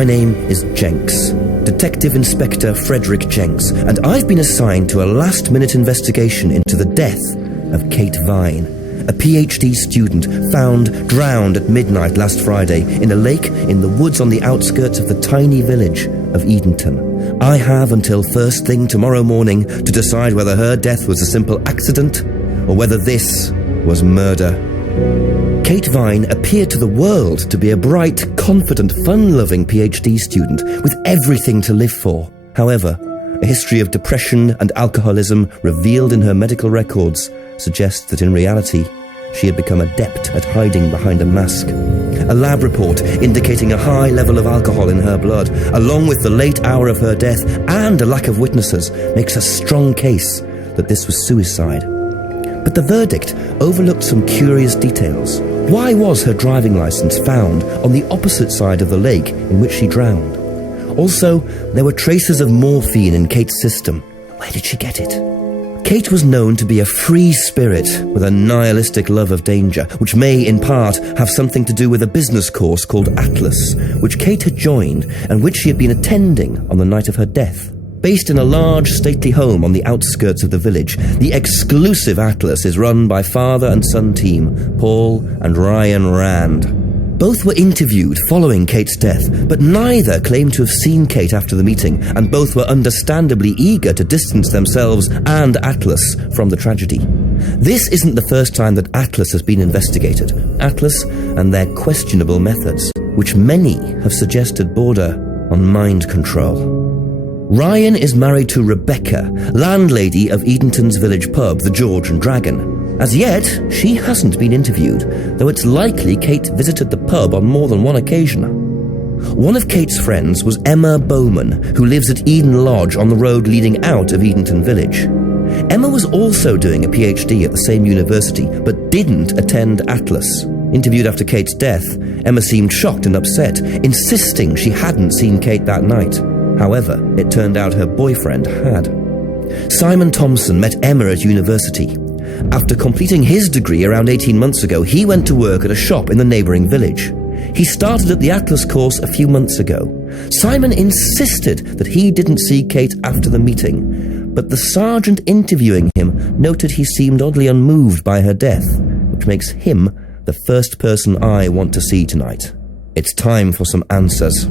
My name is Jenks, Detective Inspector Frederick Jenks, and I've been assigned to a last-minute investigation into the death of Kate Vine, a PhD student found drowned at midnight last Friday in a lake in the woods on the outskirts of the tiny village of Edenton. I have until first thing tomorrow morning to decide whether her death was a simple accident or whether this was murder. Kate Vine appeared to the world to be a bright, confident, fun-loving PhD student with everything to live for. However, a history of depression and alcoholism revealed in her medical records suggests that in reality, she had become adept at hiding behind a mask. A lab report indicating a high level of alcohol in her blood, along with the late hour of her death and a lack of witnesses, makes a strong case that this was suicide. But the verdict overlooked some curious details. Why was her driving license found on the opposite side of the lake in which she drowned? Also, there were traces of morphine in Kate's system. Where did she get it? Kate was known to be a free spirit with a nihilistic love of danger, which may, in part, have something to do with a business course called Atlas, which Kate had joined and which she had been attending on the night of her death. Based in a large, stately home on the outskirts of the village, the exclusive Atlas is run by father and son team, Paul and Ryan Rand. Both were interviewed following Kate's death, but neither claimed to have seen Kate after the meeting, and both were understandably eager to distance themselves and Atlas from the tragedy. This isn't the first time that Atlas has been investigated. Atlas and their questionable methods, which many have suggested border on mind control. Ryan is married to Rebecca, landlady of Edenton's village pub, the George and Dragon. As yet, she hasn't been interviewed, though it's likely Kate visited the pub on more than one occasion. One of Kate's friends was Emma Bowman, who lives at Eden Lodge on the road leading out of Edenton village. Emma was also doing a PhD at the same university, but didn't attend Atlas. Interviewed after Kate's death, Emma seemed shocked and upset, insisting she hadn't seen Kate that night. However, it turned out her boyfriend had. Simon Thompson met Emma at university. After completing his degree around 18 months ago, he went to work at a shop in the neighbouring village. He started at the Atlas course a few months ago. Simon insisted that he didn't see Kate after the meeting, but the sergeant interviewing him noted he seemed oddly unmoved by her death, which makes him the first person I want to see tonight. It's time for some answers.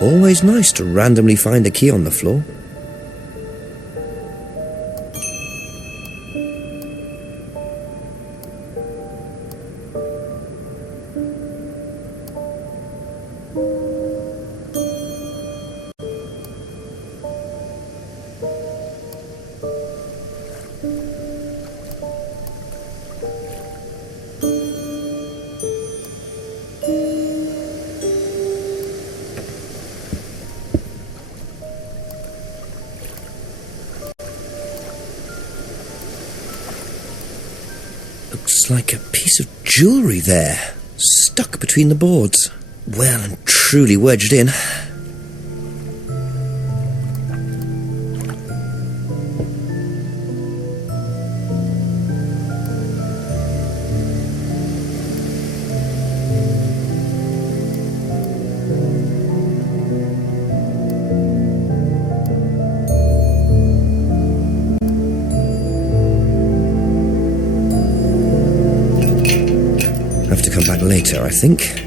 Always nice to randomly find a key on the floor. Looks like a piece of jewellery there, stuck between the boards. Well and truly wedged in. Have to come back later, I think.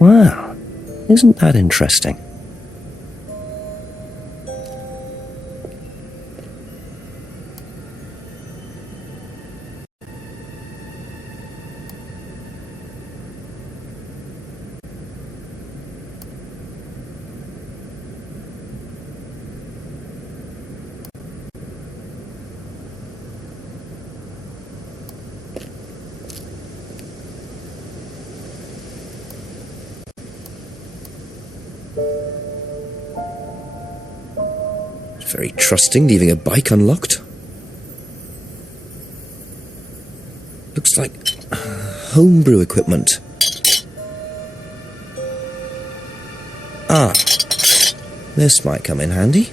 Wow, isn't that interesting? Very trusting, leaving a bike unlocked. Looks like homebrew equipment. Ah, this might come in handy.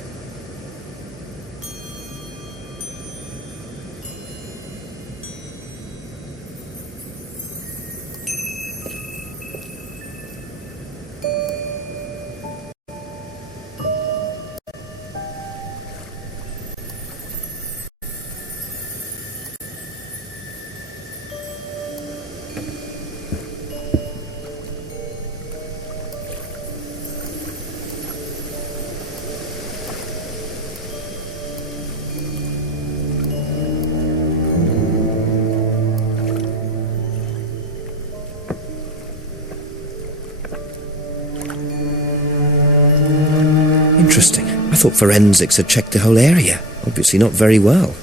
Interesting. I thought forensics had checked the whole area. Obviously not very well.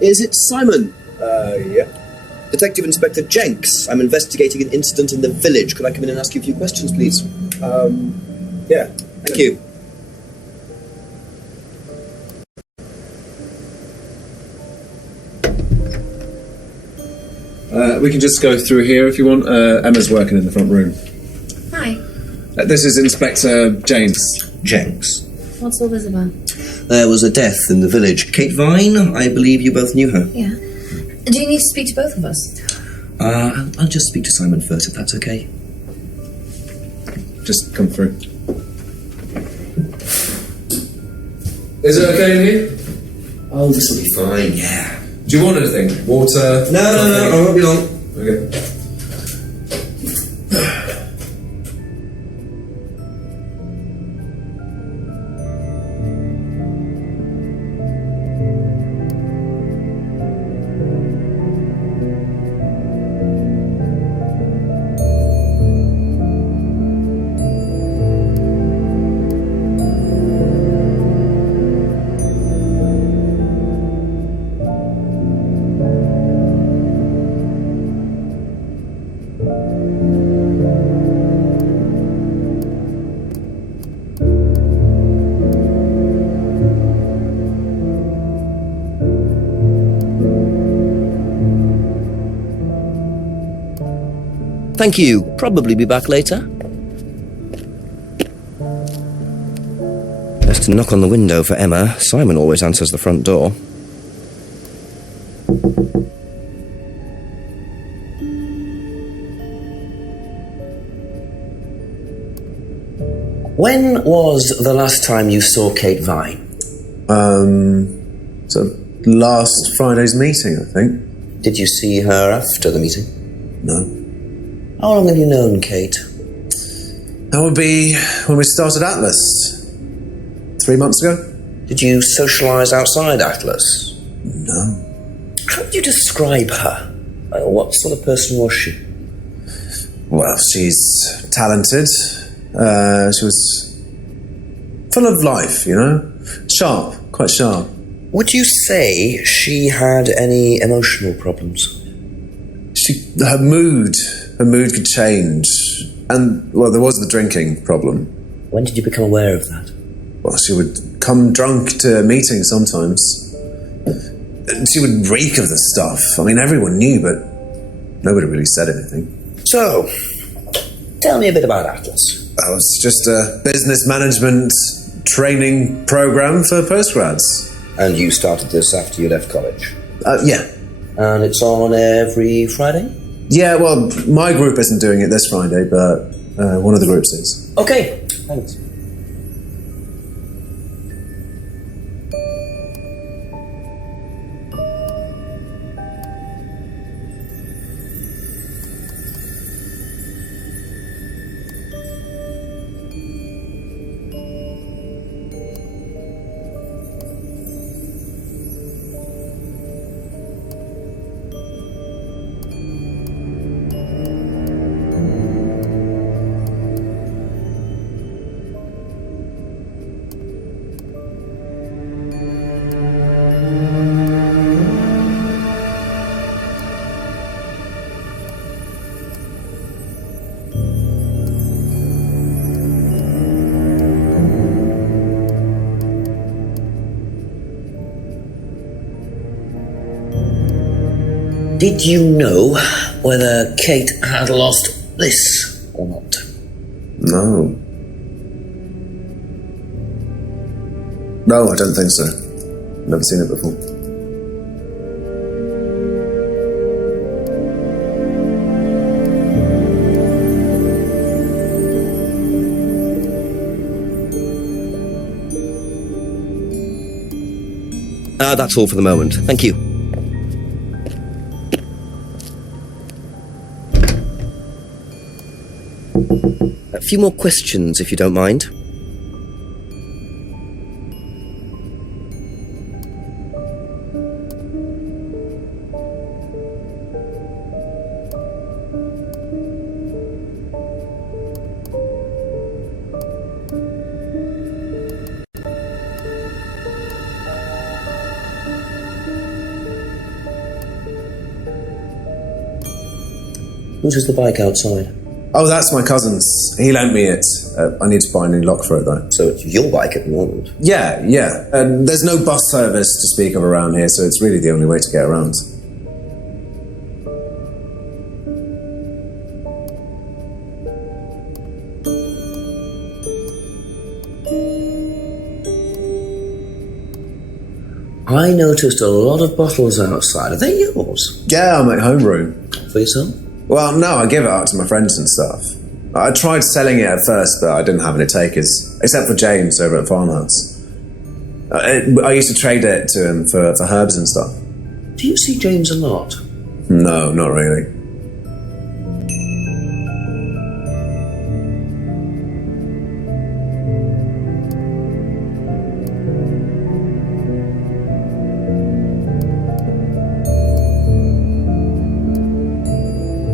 Is it Simon? Yeah. Detective Inspector Jenks. I'm investigating an incident in the village. Could I come in and ask you a few questions, please? Yeah. Thank you. We can just go through here if you want. Emma's working in the front room. Hi. This is Inspector James. Jenks. What's all this about? There was a death in the village. Kate Vine, I believe you both knew her. Yeah. Do you need to speak to both of us? I'll just speak to Simon first, if that's okay. Just come through. Is it okay in here? Oh, this will be fine, yeah. Do you want anything? Water? No, I won't be long. Okay. Thank you. Probably be back later. Best to knock on the window for Emma. Simon always answers the front door. When was the last time you saw Kate Vine? So last Friday's meeting, I think. Did you see her after the meeting? No. How long have you known Kate? That would be when we started Atlas. 3 months ago? Did you socialise outside Atlas? No. How would you describe her? What sort of person was she? Well, she's talented. She was full of life, you know? Sharp, quite sharp. Would you say she had any emotional problems? Her mood could change. And, well, there was the drinking problem. When did you become aware of that? Well, she would come drunk to meetings sometimes. She would reek of the stuff. I mean, everyone knew, but nobody really said anything. So, Tell me a bit about Atlas. That was just a business management training program for postgrads. And you started this after you left college? Yeah. And it's on every Friday? Yeah, well, my group isn't doing it this Friday, but one of the groups is. Okay, thanks. Did you know whether Kate had lost Bliss or not? No. No, I don't think so. Never seen it before. That's all for the moment. Thank you. A few more questions, if you don't mind. Whose is the bike outside? Oh, that's my cousin's. He lent me it. I need to buy a new lock for it, though. So it's your bike at the moment? Yeah. There's no bus service to speak of around here, so it's really the only way to get around. I noticed a lot of bottles outside. Are they yours? Yeah, I make homebrew. For yourself? Well, no, I give it out to my friends and stuff. I tried selling it at first, but I didn't have any takers, except for James over at Farmhouse. I used to trade it to him for herbs and stuff. Do you see James a lot? No, not really.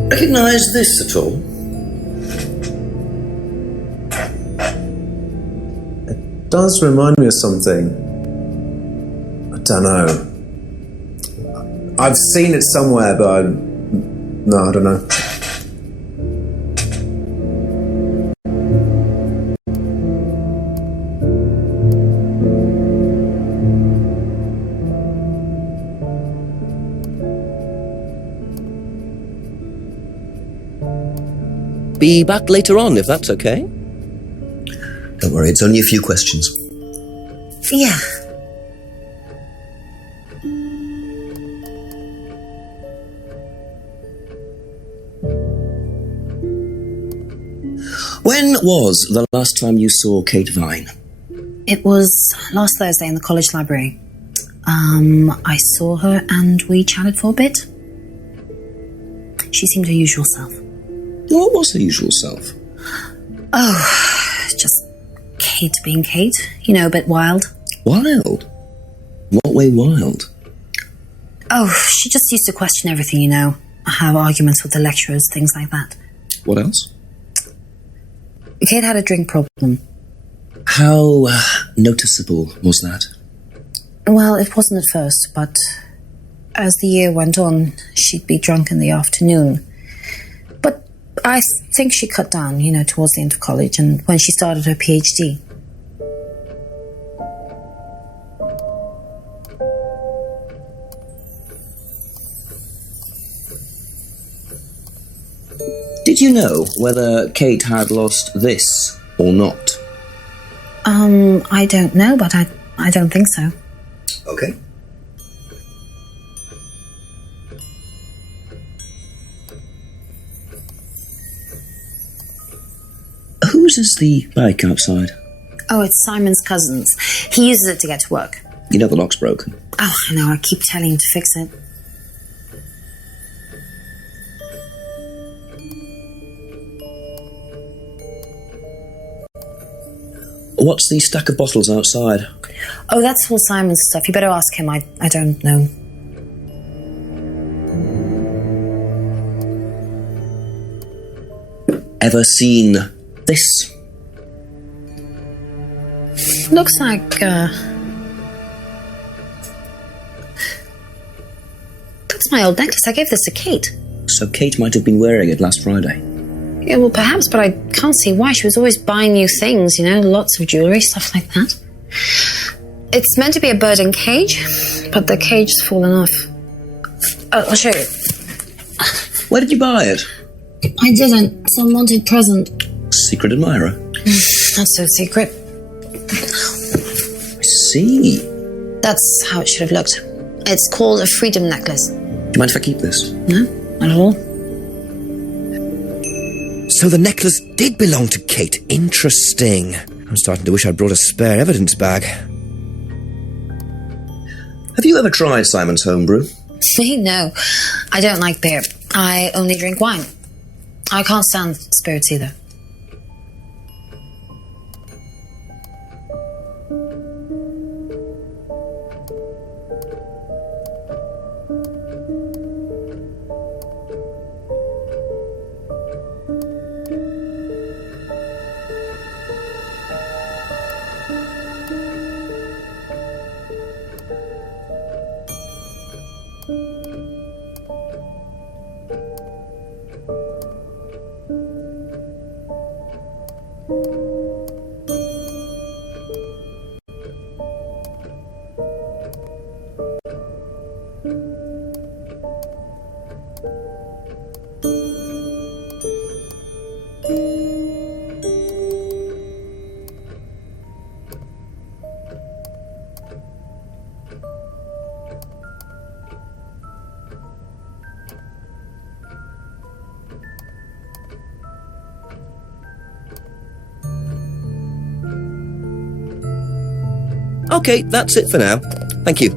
Recognise this at all? It does remind me of something. I don't know. I've seen it somewhere, but I don't know. Be back later on, if that's okay. Don't worry, it's only a few questions. Yeah. When was the last time you saw Kate Vine? It was last Thursday in the college library. I saw her and we chatted for a bit. She seemed her usual self. What was her usual self? Oh, just Kate being Kate. You know, a bit wild. Wild? What way wild? Oh, she just used to question everything, you know. Have arguments with the lecturers, things like that. What else? Kate had a drink problem. How noticeable was that? Well, it wasn't at first, but as the year went on, she'd be drunk in the afternoon. But I think she cut down, you know, towards the end of college and when she started her PhD. Did you know whether Kate had lost this or not? I don't know, but I don't think so. Okay. Whose is the bike outside? Oh, it's Simon's cousin's. He uses it to get to work. You know the lock's broken. Oh, I know, I keep telling him to fix it. What's the stack of bottles outside? Oh, that's all Simon's stuff. You better ask him. I don't know. Ever seen this? Looks like, that's my old necklace. I gave this to Kate. So Kate might have been wearing it last Friday. Yeah, well, perhaps, but I can't see why. She was always buying new things, you know, lots of jewellery, stuff like that. It's meant to be a bird in cage, but the cage's fallen off. I'll show you. Where did you buy it? I didn't. It's an unwanted present. Secret admirer. Not so secret. I see. That's how it should have looked. It's called a freedom necklace. Do you mind if I keep this? No, not at all. So the necklace did belong to Kate. Interesting. I'm starting to wish I'd brought a spare evidence bag. Have you ever tried Simon's homebrew? Me? No. I don't like beer. I only drink wine. I can't stand spirits either. Okay, that's it for now. Thank you.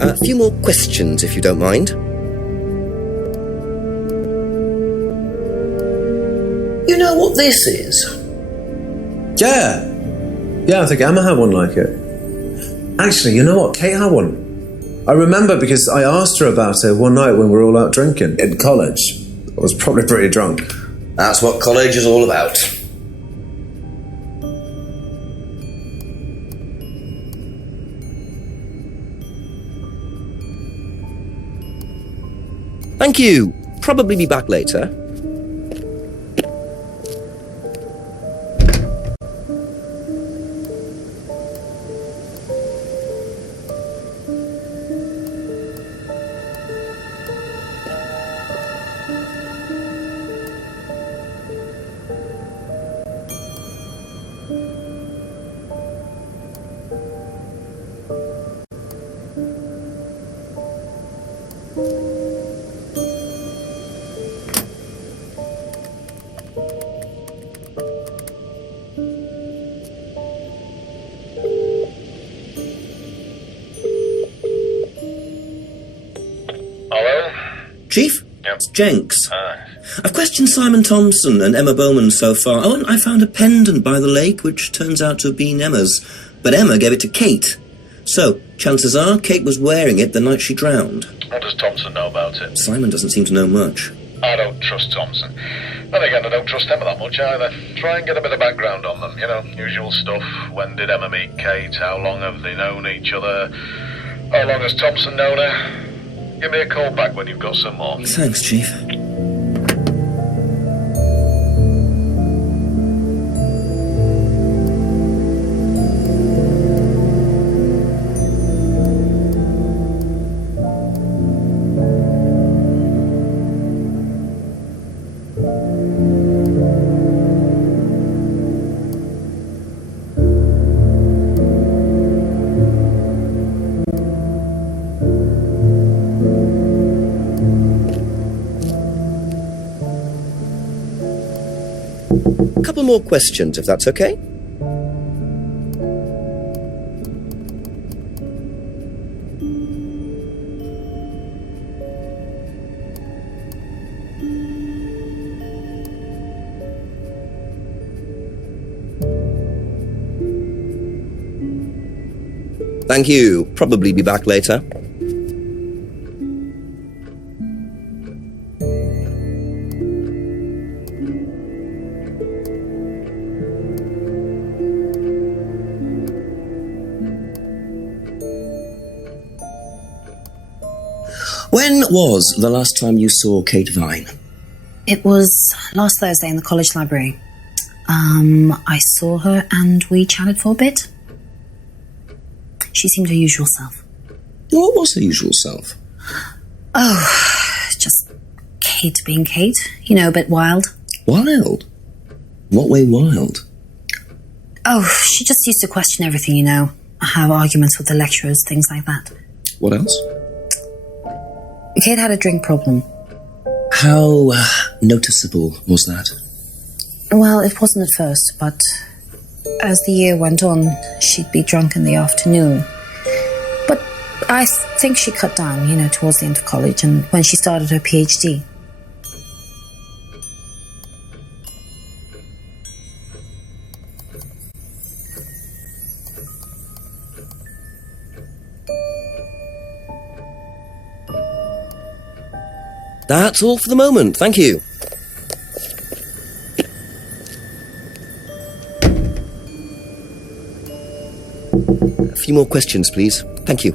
A few more questions, if you don't mind. You know what this is? Yeah. Yeah, I think Emma had one like it. Actually, you know what? Kate had one. I remember because I asked her about it one night when we were all out drinking in college. I was probably pretty drunk. That's what college is all about. Thank you. Probably be back later. Chief? Yep. It's Jenks. I've questioned Simon Thompson and Emma Bowman so far. Oh, and I found a pendant by the lake, which turns out to have been Emma's. But Emma gave it to Kate. So, chances are, Kate was wearing it the night she drowned. What does Thompson know about it? Simon doesn't seem to know much. I don't trust Thompson. Then again, I don't trust Emma that much either. Try and get a bit of background on them, you know, usual stuff. When did Emma meet Kate? How long have they known each other? How long has Thompson known her? Give me a call back when you've got some more. Thanks, Chief. A couple more questions, if that's okay. Thank you. Probably be back later. When was the last time you saw Kate Vine? It was last Thursday in the college library. I saw her and we chatted for a bit. She seemed her usual self. What was her usual self? Oh, just Kate being Kate. You know, a bit wild. Wild? What way wild? Oh, she just used to question everything, you know. Have arguments with the lecturers, things like that. What else? Kate had a drink problem. How noticeable was that? Well, it wasn't at first, but as the year went on, she'd be drunk in the afternoon. But I think she cut down, you know, towards the end of college and when she started her PhD. That's all for the moment, thank you. A few more questions, please. Thank you.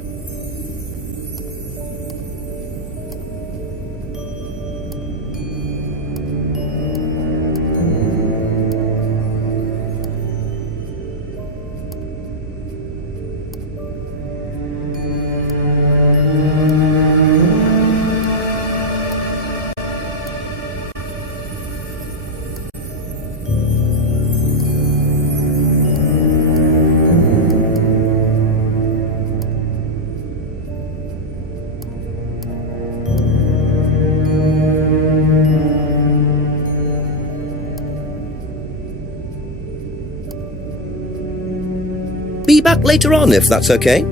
Be back later on, if that's okay.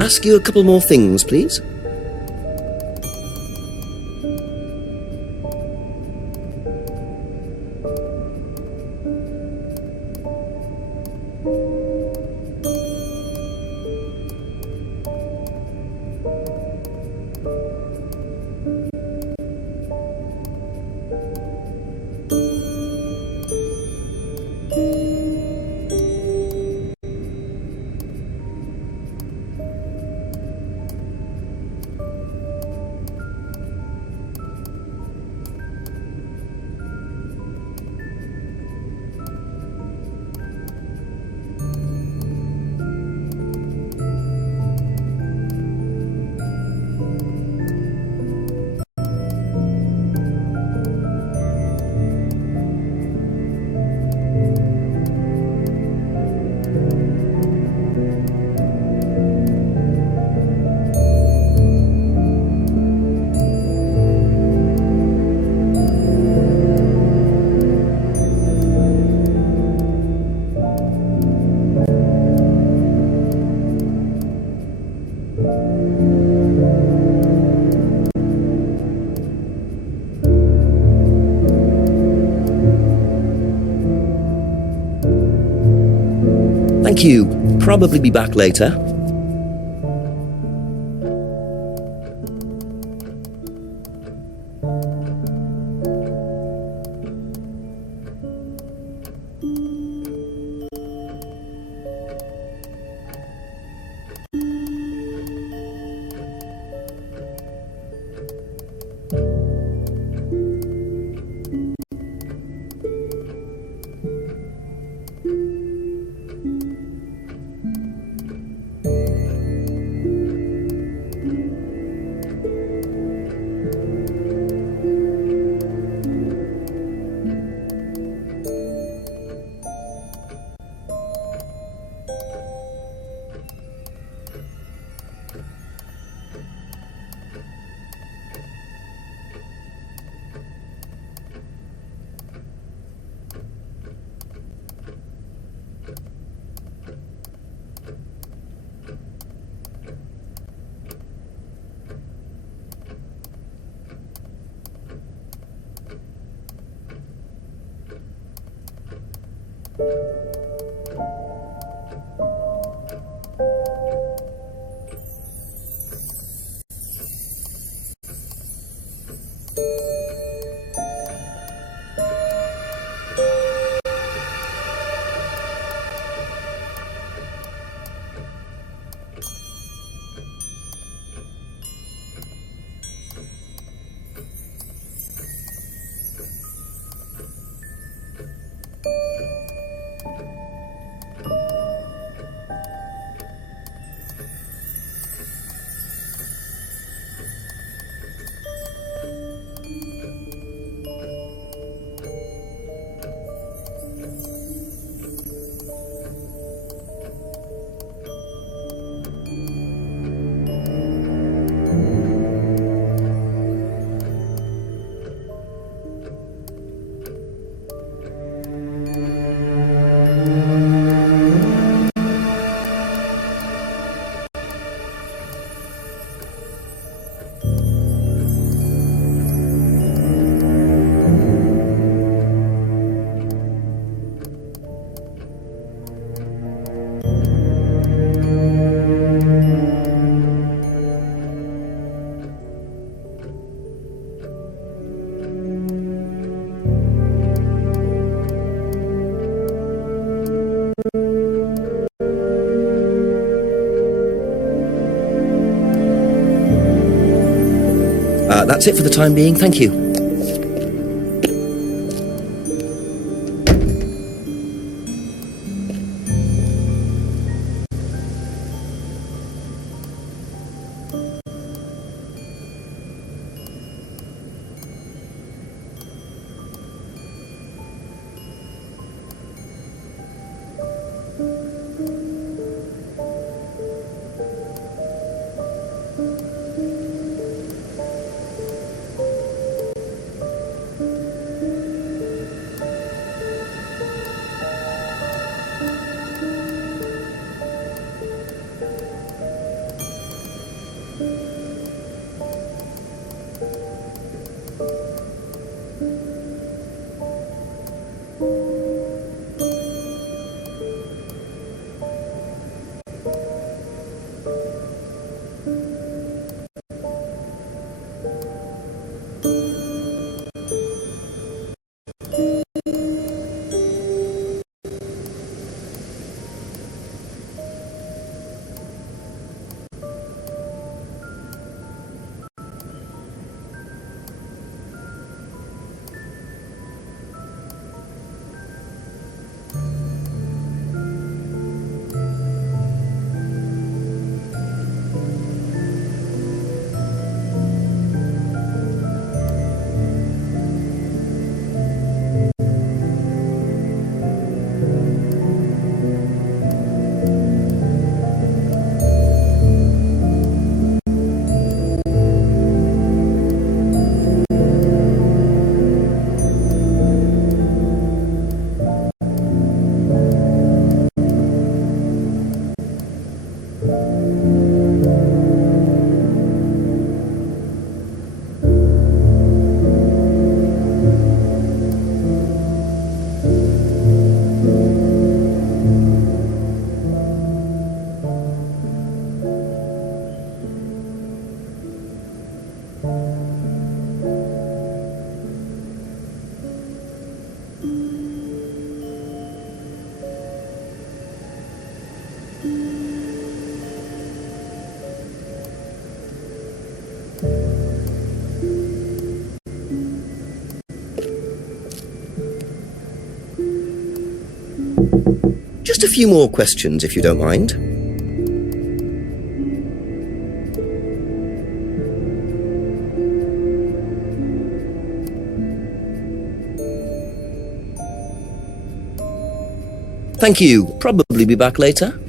ask you a couple more things, please? Thank you. Probably be back later. That's it for the time being. Thank you. Just a few more questions, if you don't mind. Thank you. Probably be back later.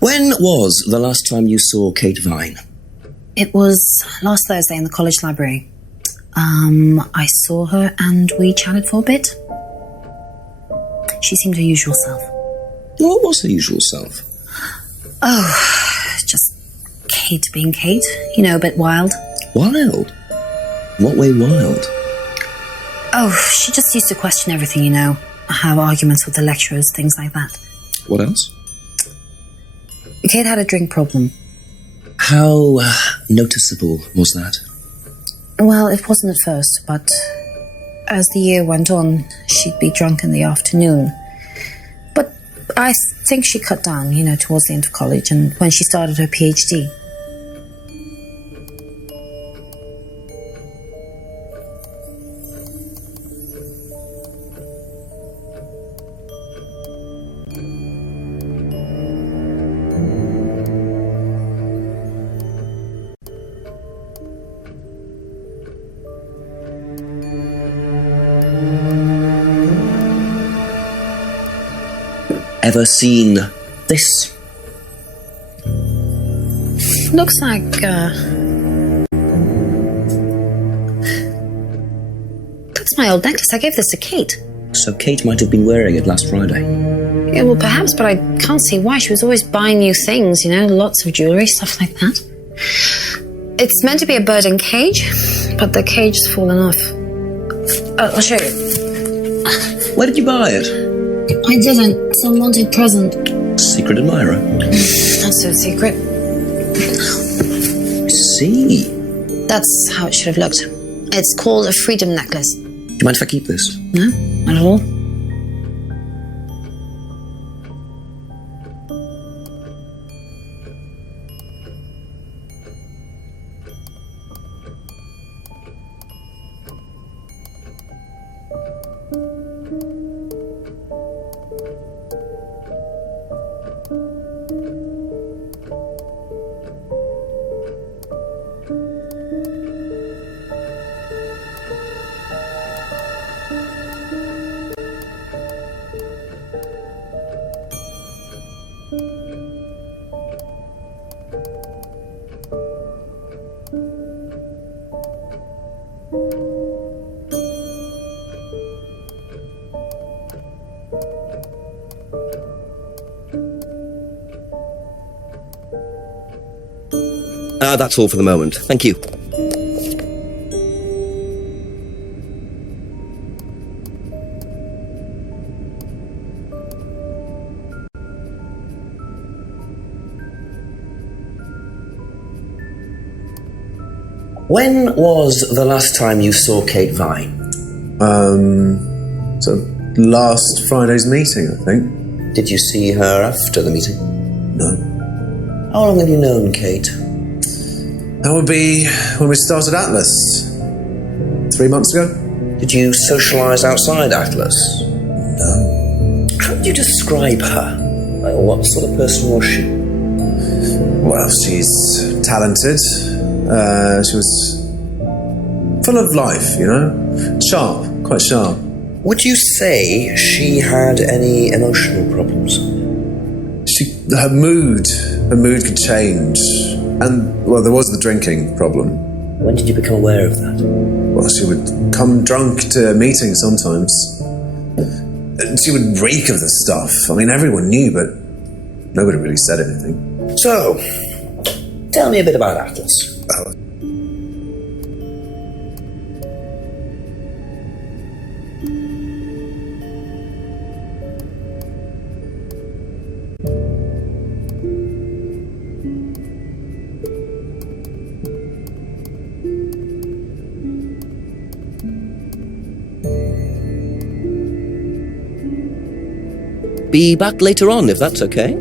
When was the last time you saw Kate Vine? It was last Thursday in the college library. I saw her and we chatted for a bit. She seemed her usual self. What was her usual self? Oh, just Kate being Kate. You know, a bit wild. Wild? What way wild? Oh, she just used to question everything, you know. Have arguments with the lecturers, things like that. What else? Kate had a drink problem. How noticeable was that? Well, it wasn't at first, but as the year went on, she'd be drunk in the afternoon. But I think she cut down, you know, towards the end of college and when she started her PhD. Ever seen this? Looks like, that's my old necklace. I gave this to Kate. So Kate might have been wearing it last Friday. Yeah, well, perhaps, but I can't see why. She was always buying new things, you know, lots of jewellery, stuff like that. It's meant to be a bird in cage, but the cage's fallen off. I'll show you. Where did you buy it? I didn't. It's a wanted present. Secret admirer. Not so secret. I see. That's how it should have looked. It's called a freedom necklace. Do you mind if I keep this? No, not at all. That's all for the moment. Thank you. When was the last time you saw Kate Vine? So last Friday's meeting, I think. Did you see her after the meeting? No. How long have you known Kate? That would be when we started Atlas. 3 months ago? Did you socialise outside Atlas? No. How would you describe her? What sort of person was she? Well, she's talented. She was full of life, you know? Sharp, quite sharp. Would you say she had any emotional problems? Her mood could change. And, well, there was the drinking problem. When did you become aware of that? Well, she would come drunk to meetings sometimes. She would reek of the stuff. I mean, everyone knew, but nobody really said anything. So, tell me a bit about Atlas. be back later on, if that's okay.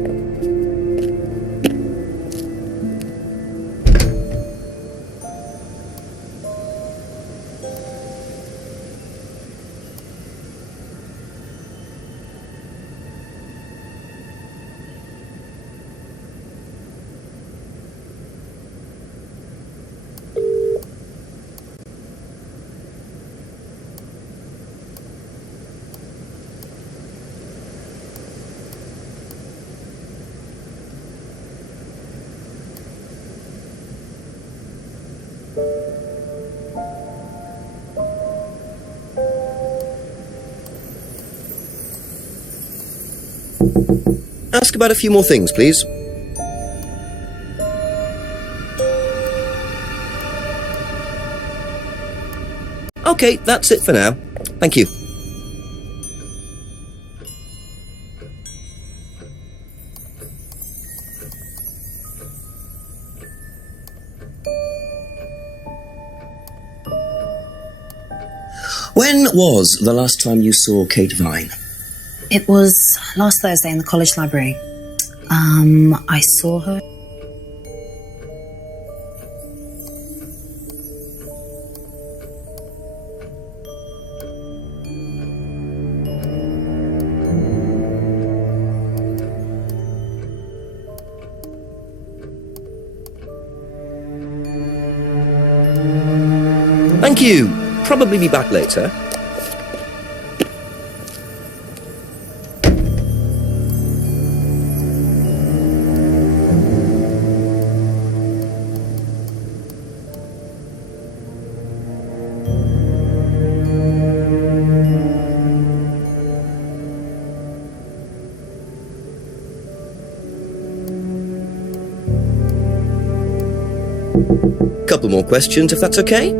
Ask about a few more things, please. Okay, that's it for now. Thank you. When was the last time you saw Kate Vine? It was last Thursday in the college library. I saw her. Thank you. Probably be back later. Couple more questions, if that's okay?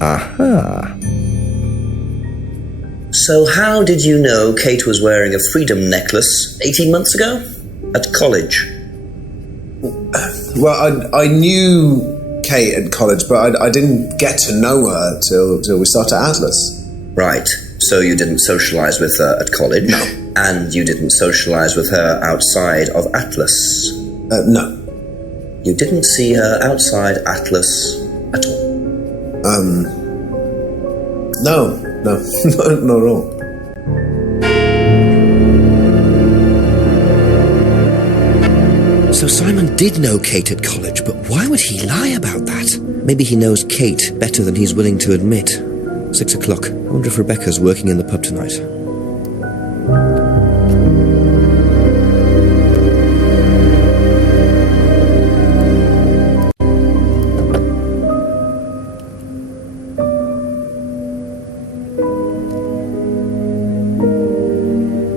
Aha. So how did you know Kate was wearing a freedom necklace 18 months ago? At college? Well, I knew Kate at college, but I didn't get to know her till we started at Atlas. Right. So you didn't socialise with her at college? No. And you didn't socialise with her outside of Atlas? No. You didn't see her outside Atlas at all? No, not at all. So Simon did know Kate at college, but why would he lie about that? Maybe he knows Kate better than he's willing to admit. 6 o'clock. I wonder if Rebecca's working in the pub tonight.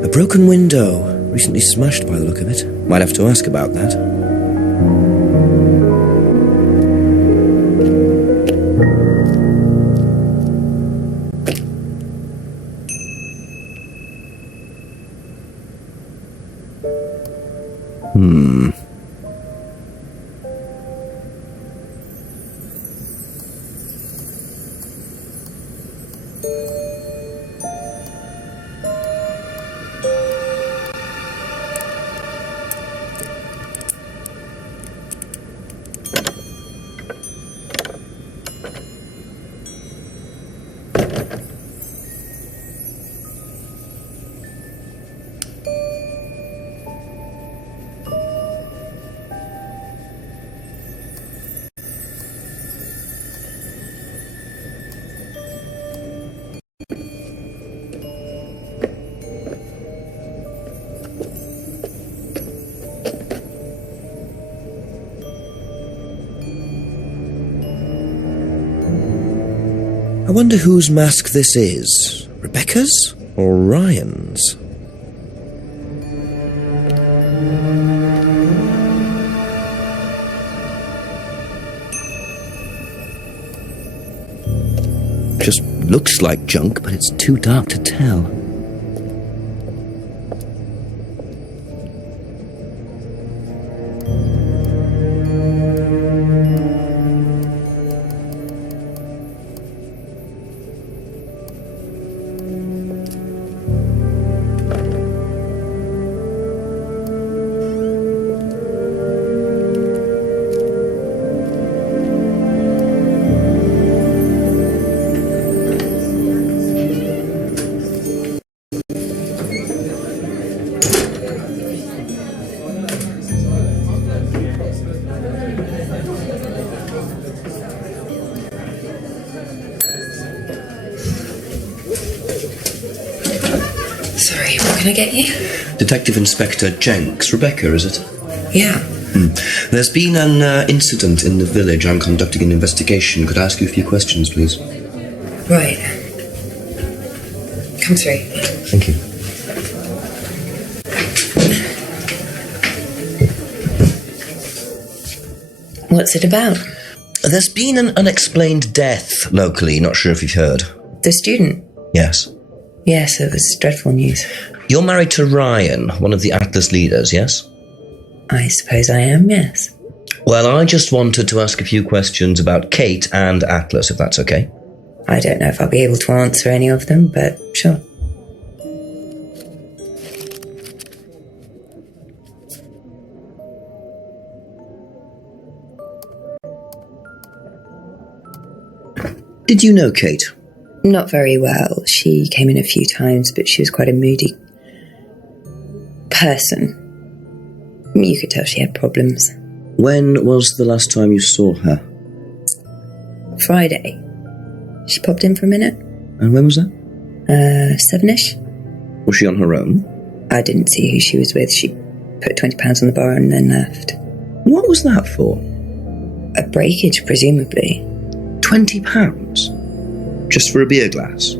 A broken window. Recently smashed by the look of it. Might have to ask about that. I wonder whose mask this is. Rebecca's or Ryan's? Just looks like junk, but it's too dark to tell. can I get you? Detective Inspector Jenks. Rebecca, is it? Yeah. There's been an incident in the village. I'm conducting an investigation. Could I ask you a few questions, please? Right. Come through. Thank you. What's it about? There's been an unexplained death locally. Not sure if you've heard. The student? Yes. Yes, it was dreadful news. You're married to Ryan, one of the Atlas leaders, yes? I suppose I am, yes. Well, I just wanted to ask a few questions about Kate and Atlas, if that's okay. I don't know if I'll be able to answer any of them, but sure. Did you know Kate? Not very well. She came in a few times, but she was quite a moody person. You could tell she had problems. When was the last time you saw her? Friday. She popped in for a minute. And when was that? 7-ish. Was she on her own? I didn't see who she was with. She put £20 on the bar and then left. What was that for? A breakage, presumably. £20? Just for a beer glass?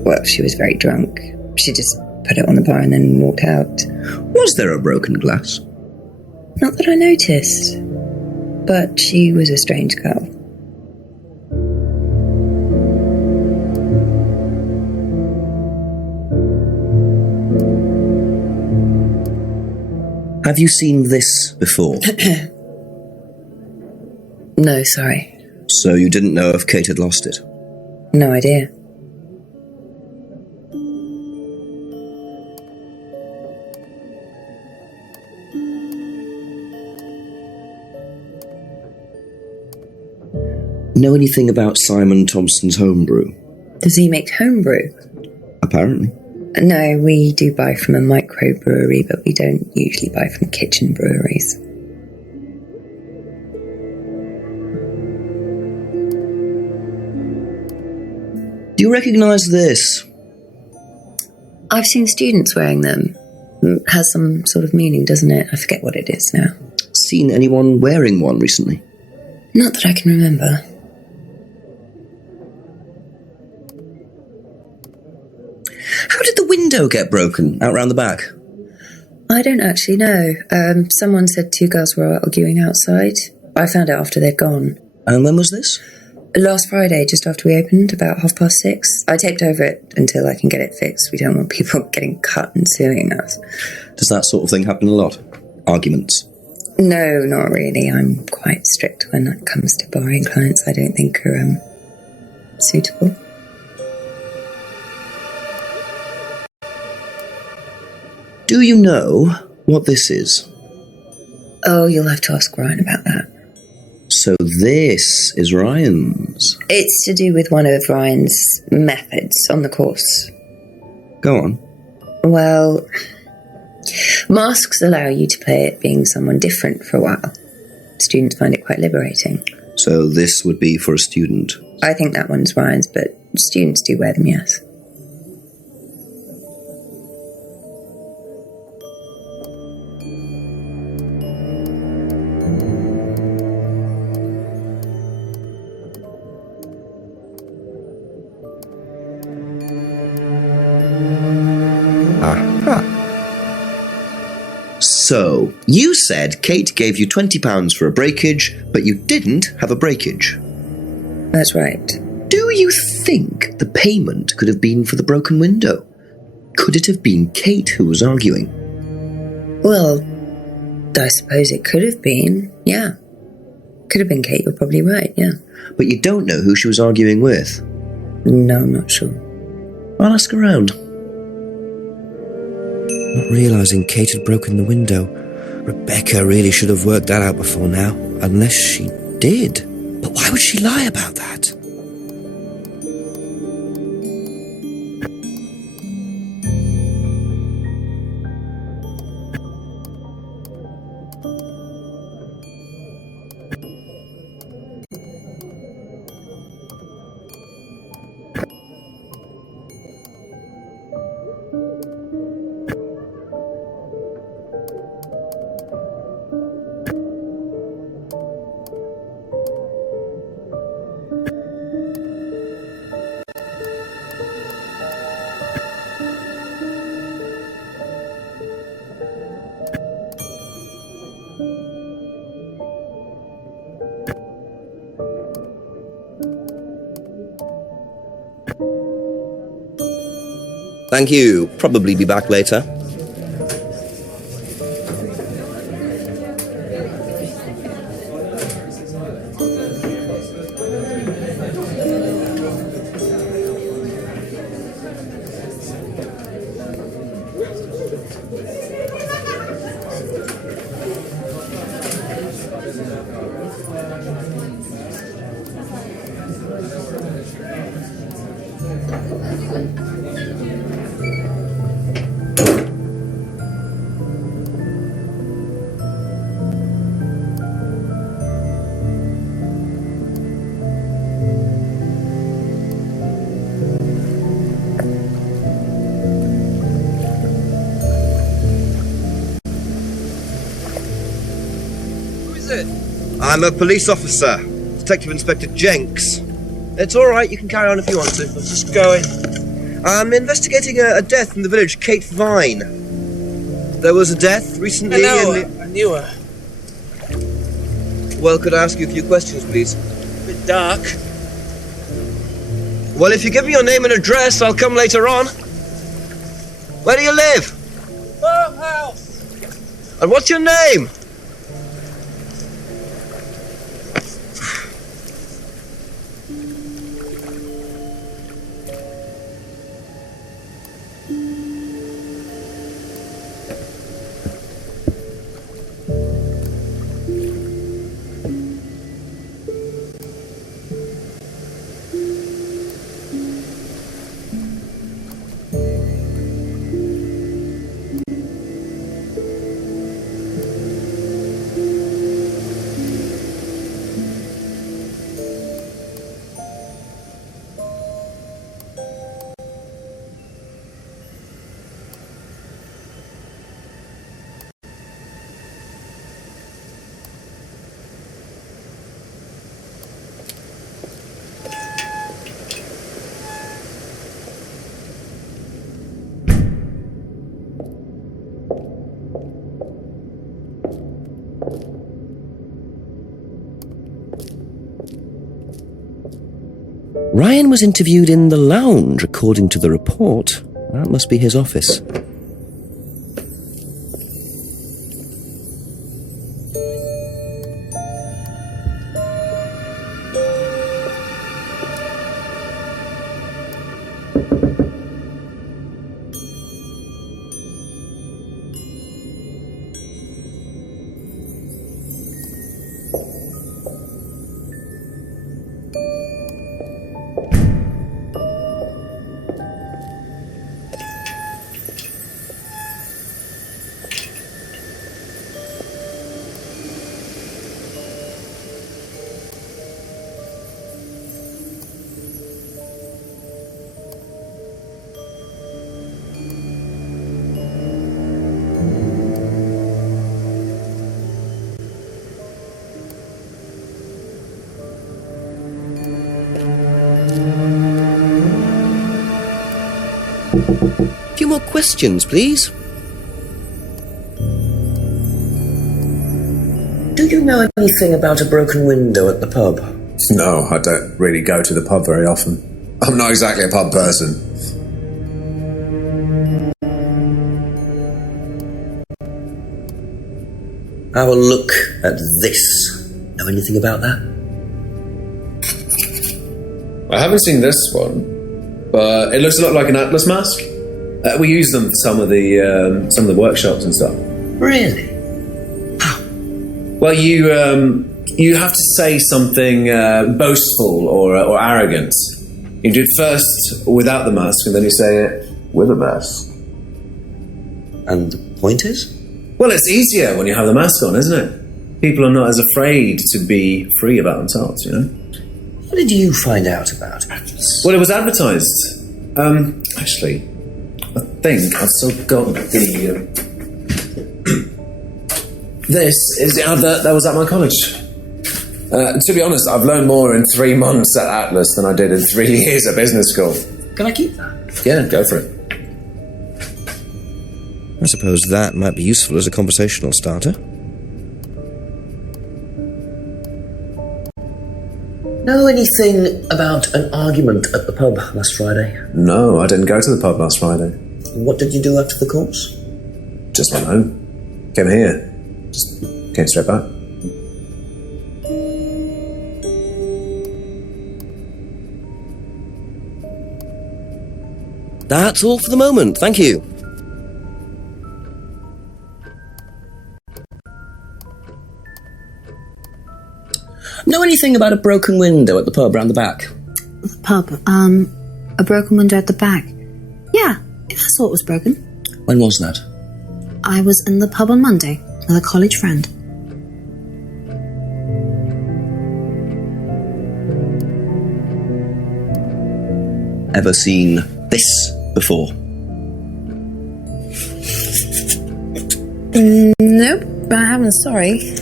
Well, she was very drunk. She just put it on the bar and then walked out. Was there a broken glass? Not that I noticed. But she was a strange girl. Have you seen this before? No, sorry. So you didn't know if Kate had lost it? No idea. Know anything about Simon Thompson's homebrew? Does he make homebrew? Apparently. No, we do buy from a microbrewery, but we don't usually buy from kitchen breweries. Do you recognise this? I've seen students wearing them. It has some sort of meaning, doesn't it? I forget what it is now. Seen anyone wearing one recently? Not that I can remember. How did the window get broken out round the back? I don't actually know. Someone said two girls were arguing outside. I found out after they'd gone. And when was this? Last Friday, just after we opened, about 6:30. I taped over it until I can get it fixed. We don't want people getting cut and suing us. Does that sort of thing happen a lot? Arguments? No, not really. I'm quite strict when it comes to barring clients I don't think are suitable. Do you know what this is? Oh, you'll have to ask Ryan about that. So this is Ryan's. It's to do with one of Ryan's methods on the course. Go on. Well, masks allow you to play it being someone different for a while. Students find it quite liberating. So this would be for a student? I think that one's Ryan's, but students do wear them, yes. So, you said Kate gave you £20 for a breakage, but you didn't have a breakage. That's right. Do you think the payment could have been for the broken window? Could it have been Kate who was arguing? Well, I suppose it could have been, yeah. Could have been Kate, you're probably right, yeah. But you don't know who she was arguing with? No, I'm not sure. I'll ask around. Not realising Kate had broken the window. Rebecca really should have worked that out before now. Unless she did. But why would she lie about that? Thank you. Probably be back later. I'm a police officer, Detective Inspector Jenks. It's all right, you can carry on if you want to. Let's just go in. I'm investigating a death in the village, Kate Vine. There was a death recently I knew her. Well, could I ask you a few questions, please? A bit dark. Well, if you give me your name and address, I'll come later on. Where do you live? Farmhouse. And what's your name? Ryan was interviewed in the lounge, according to the report. That must be his office. A few more questions, please. Do you know anything about a broken window at the pub? No, I don't really go to the pub very often. I'm not exactly a pub person. Have a look at this. Know anything about that? I haven't seen this one, but it looks a lot like an Atlas mask. We use them for some of the workshops and stuff. Really? Well, you have to say something boastful or arrogant. You do it first without the mask, and then you say it with a mask. And the point is? Well, it's easier when you have the mask on, isn't it? People are not as afraid to be free about themselves, you know? What did you find out about Atlas? Well, it was advertised. Actually, I think I've still got the... This is the advert that was at my college. To be honest, I've learned more in 3 months at Atlas than I did in 3 years at business school. Can I keep that? Yeah, go for it. I suppose that might be useful as a conversational starter. Know anything about an argument at the pub last Friday? No, I didn't go to the pub last Friday. What did you do after the course? Just went home. Came here. Just came straight back. That's all for the moment, thank you. Know anything about a broken window at the pub round the back? The pub, a broken window at the back. Yeah, I saw it was broken. When was that? I was in the pub on Monday with a college friend. Ever seen this before? Nope, I haven't, sorry.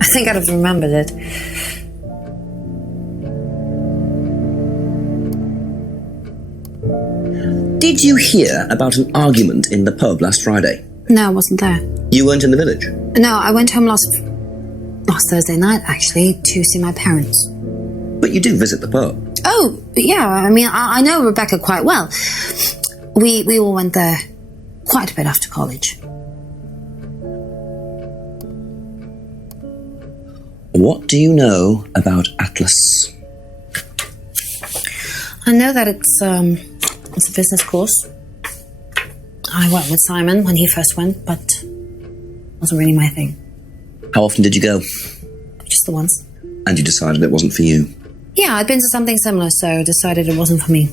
I think I'd have remembered it. Did you hear about an argument in the pub last Friday? No, I wasn't there. You weren't in the village? No, I went home last Thursday night, actually, to see my parents. But you do visit the pub? Oh, yeah, I mean, I know Rebecca quite well. We all went there quite a bit after college. What do you know about Atlas? I know that it's a business course. I went with Simon when he first went, but it wasn't really my thing. How often did you go? Just the once. And you decided it wasn't for you? Yeah, I'd been to something similar, so I decided it wasn't for me.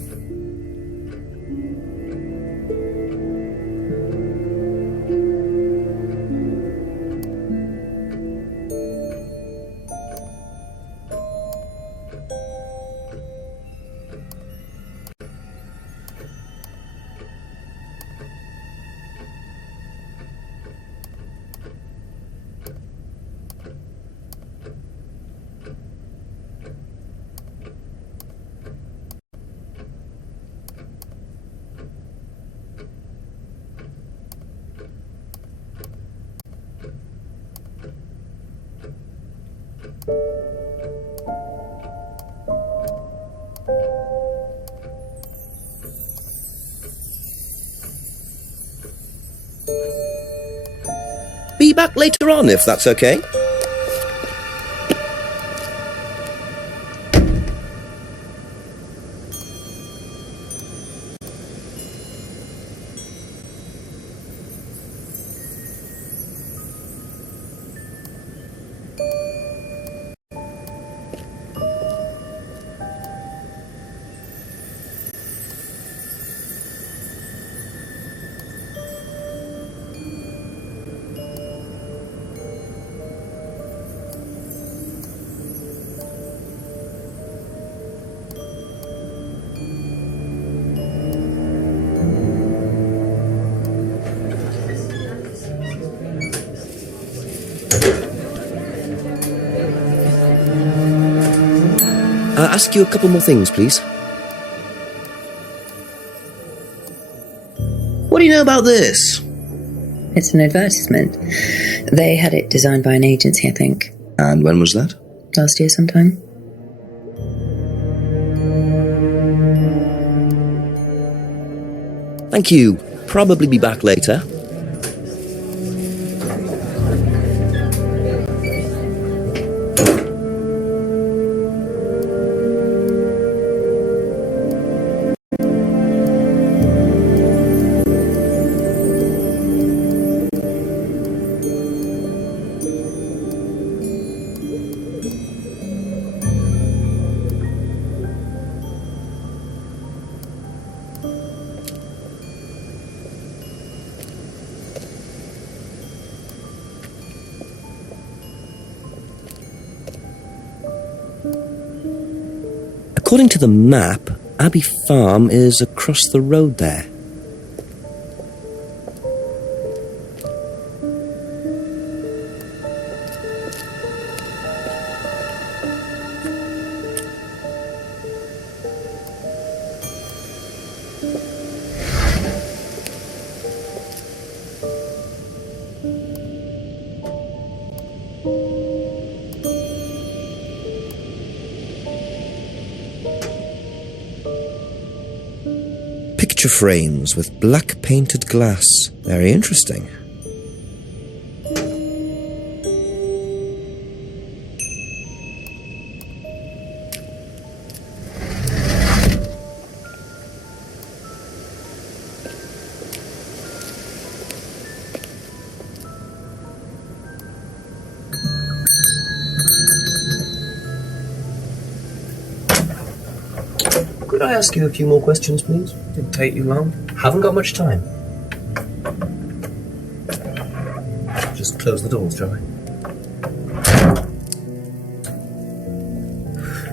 Be back later on, if that's okay. Ask you a couple more things, please. What do you know about this? It's an advertisement. They had it designed by an agency, I think. And when was that? Last year sometime. Thank you. Probably be back later. According to the map, Abbey Farm is across the road there. picture frames with black painted glass. Very interesting. Could I ask you a few more questions, please? Didn't take you long. Haven't got much time. Just close the doors, shall I?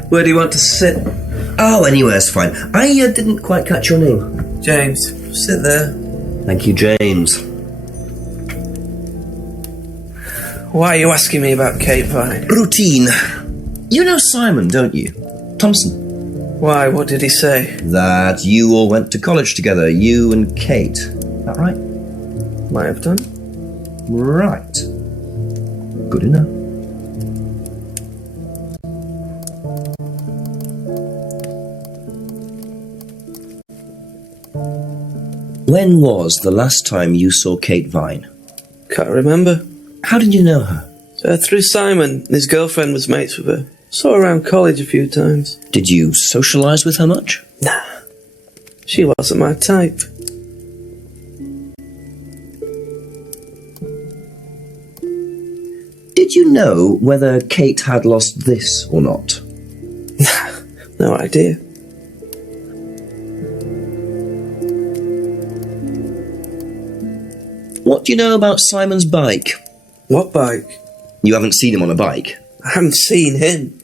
Where do you want to sit? Oh, anywhere's fine. I didn't quite catch your name. James, sit there. Thank you, James. Why are you asking me about Kate Vine? Routine. You know Simon, don't you? Thompson. Why, what did he say? That you all went to college together, you and Kate. Is that right? Might have done. Right. Good enough. When was the last time you saw Kate Vine? Can't remember. How did you know her? Through Simon. His girlfriend was mates with her. Saw her around college a few times. Did you socialise with her much? Nah. She wasn't my type. Did you know whether Kate had lost this or not? No idea. What do you know about Simon's bike? What bike? You haven't seen him on a bike? I haven't seen him.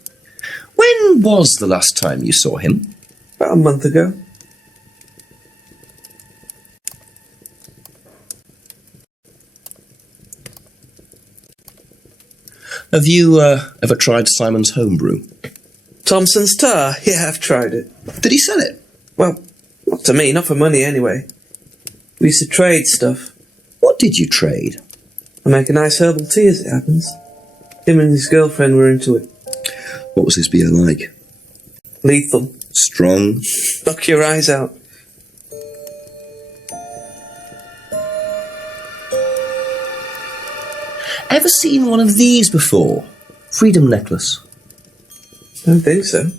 When was the last time you saw him? About a month ago. Have you ever tried Simon's homebrew? Thompson's tar? Yeah, I've tried it. Did he sell it? Well, not to me, not for money anyway. We used to trade stuff. What did you trade? I make a nice herbal tea as it happens. Him and his girlfriend were into it. What was his beer like? Lethal. Strong? Knock your eyes out. Ever seen one of these before? Freedom necklace. Don't think so.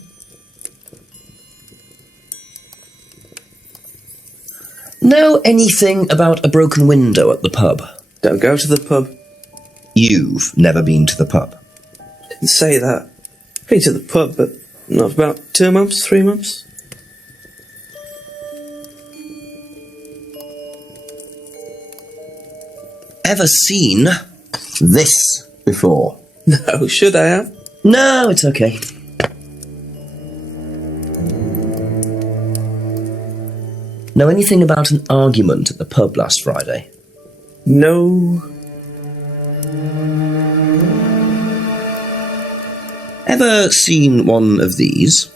Know anything about a broken window at the pub? Don't go to the pub. You've never been to the pub? Didn't say that. Been to the pub, but not for about 2 months, 3 months. Ever seen this before? No, should I have? No, it's okay. Know anything about an argument at the pub last Friday? No. Ever seen one of these?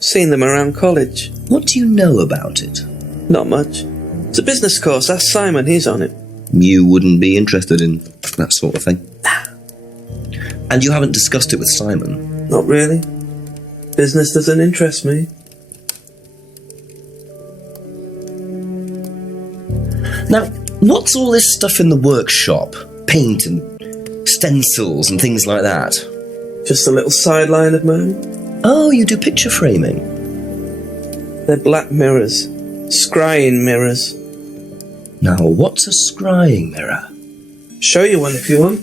Seen them around college. What do you know about it? Not much. It's a business course. Ask Simon, he's on it. You wouldn't be interested in that sort of thing? And you haven't discussed it with Simon? Not really. Business doesn't interest me. Now, what's all this stuff in the workshop? Paint and stencils and things like that? Just a little sideline of mine. Oh, you do picture framing? They're black mirrors. Scrying mirrors. Now, what's a scrying mirror? Show you one if you want.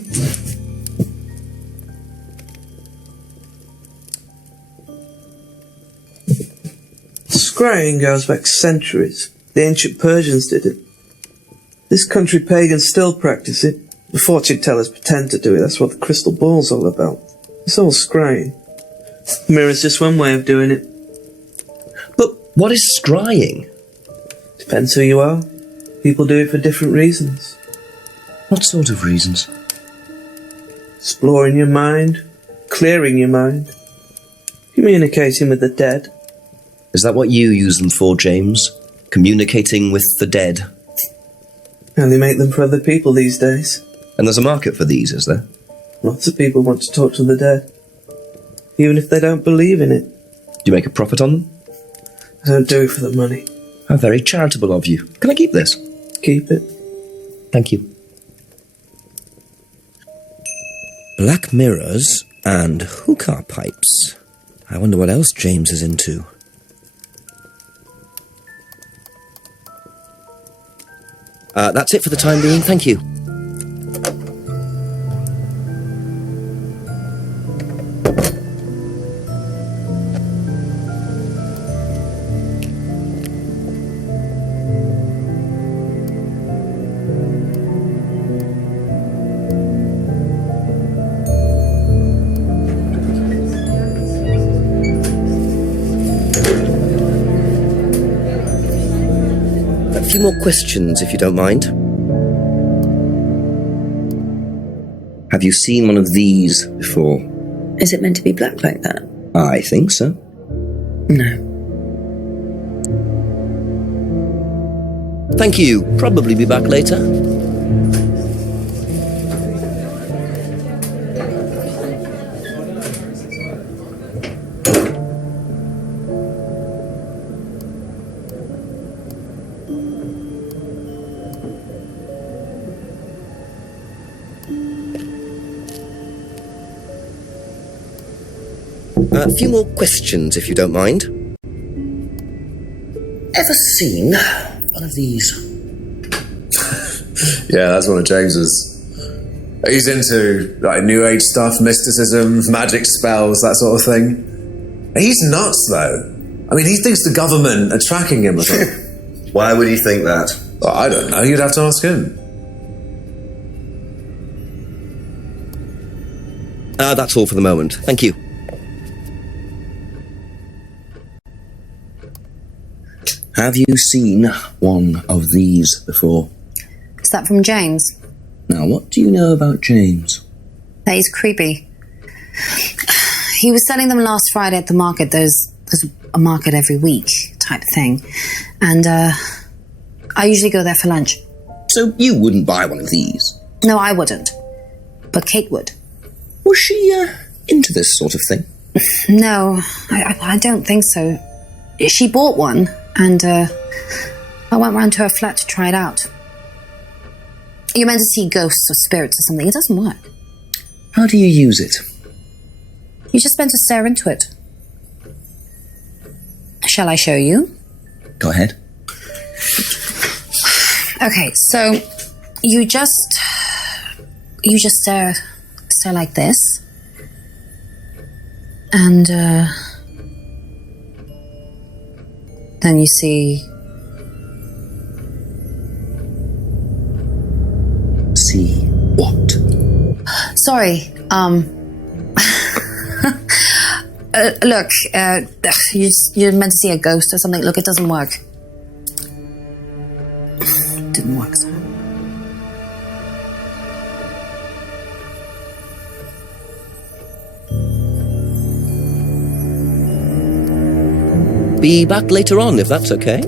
Scrying goes back centuries. The ancient Persians did it. This country pagans still practice it. The fortune tellers pretend to do it. That's what the crystal ball's all about. It's all scrying. Mirror's just one way of doing it. But what is scrying? Depends who you are. People do it for different reasons. What sort of reasons? Exploring your mind, clearing your mind, communicating with the dead. Is that what you use them for, James? Communicating with the dead? And they make them for other people these days. And there's a market for these, is there? Lots of people want to talk to the dead, even if they don't believe in it. Do you make a profit on them? I don't do it for the money. How very charitable of you. Can I keep this? Keep it. Thank you. Black mirrors and hookah pipes. I wonder what else James is into. That's it for the time being, thank you. A few more questions, if you don't mind. Have you seen one of these before? Is it meant to be black like that? I think so. No. Thank you. Probably be back later. A few more questions, if you don't mind. Ever seen one of these? Yeah, that's one of James's. He's into like New Age stuff, mysticism, magic spells, that sort of thing. He's nuts, though. I mean, he thinks the government are tracking him or something. Why would he think that? Well, I don't know. You'd have to ask him. That's all for the moment. Thank you. Have you seen one of these before? Is that from James? Now, what do you know about James? That he's creepy. He was selling them last Friday at the market. There's a market every week type thing. And I usually go there for lunch. So you wouldn't buy one of these? No, I wouldn't. But Kate would. Was she into this sort of thing? No, I don't think so. She bought one, and I went round to her flat to try it out. You're meant to see ghosts or spirits or something. It doesn't work. How do you use it? You're just meant to stare into it. Shall I show you? Go ahead. Okay, so you just stare like this, and then you see. See what? Sorry. Look, you're meant to see a ghost or something. Look, it doesn't work. It didn't work, so. Be back later on, if that's okay.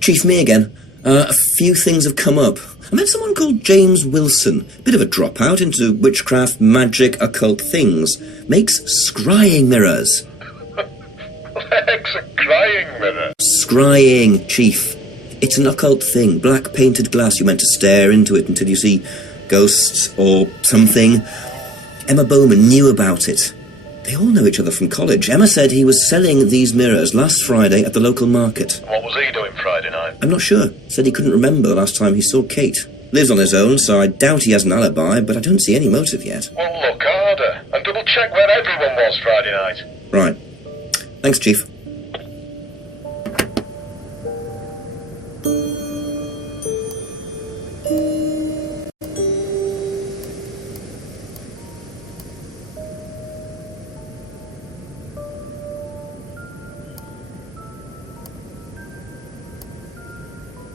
Chief, me again. A few things have come up. I met someone called James Wilson. Bit of a dropout into witchcraft, magic, occult things. Makes scrying mirrors. Lex, a crying mirror? Scrying, Chief. It's an occult thing. Black painted glass. You're meant to stare into it until you see ghosts or something. Emma Bowman knew about it. They all know each other from college. Emma said he was selling these mirrors last Friday at the local market. What was he doing Friday night? I'm not sure. Said he couldn't remember the last time he saw Kate. Lives on his own, so I doubt he has an alibi, but I don't see any motive yet. Well, look harder and double check where everyone was Friday night. Right. Thanks, Chief.